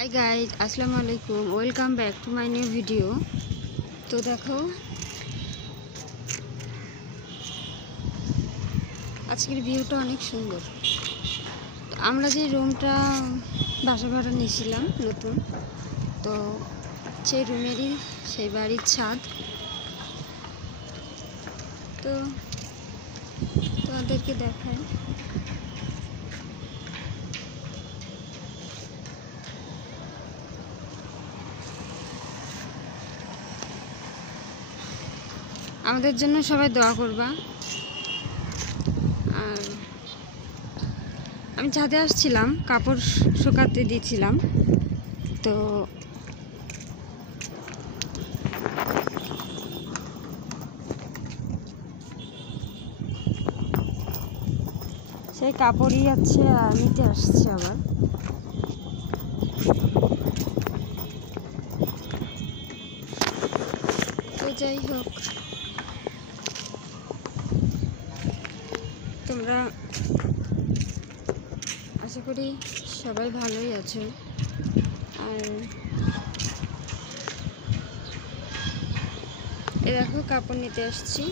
Hi guys, আসসালামু আলাইকুম, welcome back to my new video. তো দেখো, আজকের ভিউটা অনেক সুন্দর। তো আমরা যে রুমটা বাসা ভাড়া নিয়েছিলাম নতুন, তো সেই রুমেরই সেই বাড়ির ছাদ। তো তোমাদেরকে দেখাই। আমাদের জন্য সবাই দোয়া করবা। আর আমি ছাদে আসছিলাম, কাপড় শুকাতে দিয়েছিলাম। তো সেই কাপড়ই আছে আর নিতে আসছে আবার। তো যাই হোক, তোমরা আশা করি সবাই ভালোই আছো। আর এ দেখো, কাপড় নিতে আসছি।